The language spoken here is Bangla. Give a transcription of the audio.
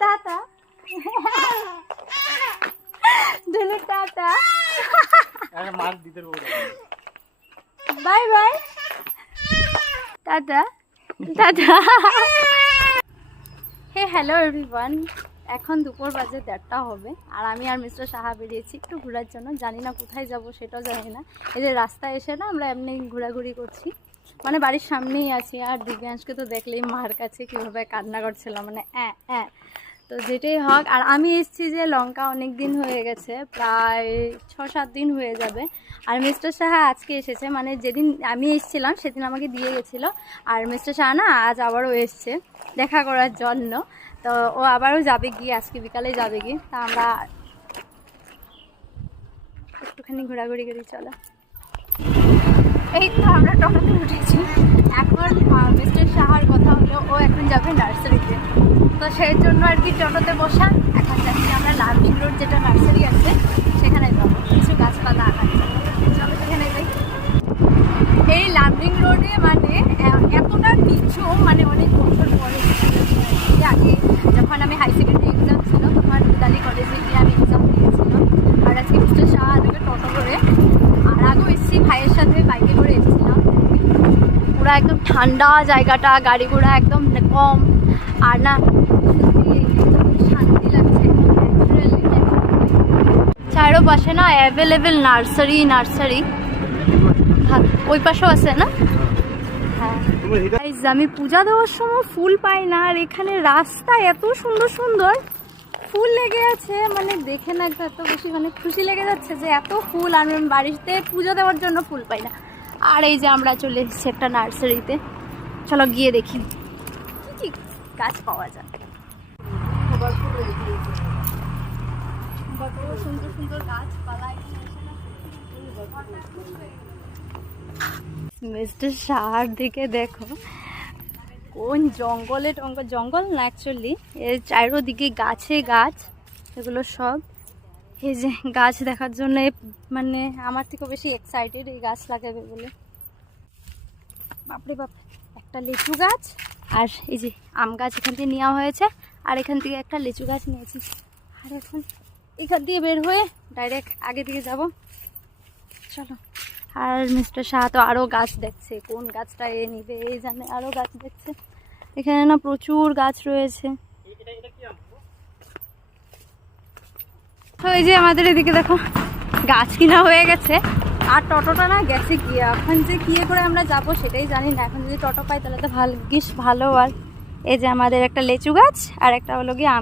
টাটা দুলু টাটা বাই বাই টাটা টাটা। হে হ্যালো এভরিওয়ান, এখন দুপুর বাজে 1:30টা হবে আর আমি আর মিস্টার সাহা বেরিয়েছি একটু ঘোরার জন্য। জানি না কোথায় যাব সেটাও জানি না। এই যে রাস্তায় এসে না আমরা এমনি ঘোরাঘুরি করছি, মানে বাড়ির সামনেই আছি। আর দিব্যাংশকে তো দেখলেই মার কাছে কীভাবে কান্না করছিলাম, মানে তো যেটাই হোক। আর আমি এসেছি যে লঙ্কা অনেক দিন হয়ে গেছে, প্রায় 6-7 দিন হয়ে যাবে। আর মিস্টার সাহা আজকে এসেছে, মানে যেদিন আমি এসেছিলাম সেদিন আমাকে দিয়ে গেছিলো। আর মিস্টার সাহা না আজ আবারও এসছে দেখা করার জন্য। তো ও আবারও যাবে গিয়ে, আজকে বিকালে যাবে গিয়ে। তা আমরা একটুখানি ঘোরাঘুরি করি, চলো। এই তো আমরা টোটোতে উঠেছি। এখন মিস্টার সাহার কথা হলো ও এখন যাবে নার্সারিতে, তো সেই জন্য আর কি টোটোতে বসা। এখন যাচ্ছি আমরা লাভলিং রোড, যেটা নার্সারি আছে সেখানে যাবো কিছু গাছপালা আনার জন্য। চলো সেখানে যাই। এই লাভলিং রোডে মানে এতটা কিছু, মানে অনেক বছর পরে আগে যখন আমি হাই সেকেন্ডারি এক্সাম ছিল তখন বিদালি কলেজে গিয়ে আমি এক্সাম দিয়েছিলাম। আর আজকে মিস্টার শাহ আমাকে টোটো করে, আর আগেও এসেছি ভাইয়ের সাথে বাইকে করে এসেছিলাম। পুরো একদম ঠান্ডা জায়গাটা, গাড়ি ঘোড়া একদম কম, আর না শান্তি লাগছে। চারোপাশে না অ্যাভেলেবেল নার্সারি ওই পাশেও আছে না। হ্যাঁ, আমি পূজা দেওয়ার সময় ফুল পাই না, আর এখানে রাস্তা এত সুন্দর সুন্দর ফুল লেগে আছে, মানে দেখে না এত বেশি মানে খুশি লেগে যাচ্ছে যে এত ফুল। আমি বাড়িতে পুজো দেওয়ার জন্য ফুল পাই না। আর এই যে আমরা চলে এসেছি একটা নার্সারিতে, চলো গিয়ে দেখি কি কি গাছ পাওয়া যায়। সুন্দর সুন্দর গাছপালা মিস্টার শাহার দিকে দেখো, কোন জঙ্গল না অ্যাকচুয়ালি এর চারিদিকে গাছে গাছ। এগুলো সব এই যে গাছ দেখার জন্য, মানে আমার থেকে বেশি এক্সাইটেড এই গাছ লাগাবে বলে। বাপরে বাপ, একটা লিচু গাছ আর এই যে আম গাছ এখান থেকে নেওয়া হয়েছে, আর এখান থেকে একটা লিচু গাছ নিয়েছি। আর এখন এখান দিয়ে বের হয়ে ডাইরেক্ট আগে দিকে যাব, চলো। আর মিস্টার শাহ তো আরও গাছ দেখছে, কোন গাছটা এ নিবে এই জানে, আরও গাছ দেখছে। এখানে না প্রচুর গাছ রয়েছে। তো এই যে আমাদের এদিকে দেখো গাছ কিনা হয়ে গেছে, আর টোটোটা না গেছে গিয়ে। এখন যে কিয়ে করে আমরা যাব সেটাই জানি না। এখন যদি টোটো পাই তাহলে তো ভাগ্যিস ভালো। আর এই যে আমাদের একটা লিচু গাছ আর একটা হলো গিয়ে আম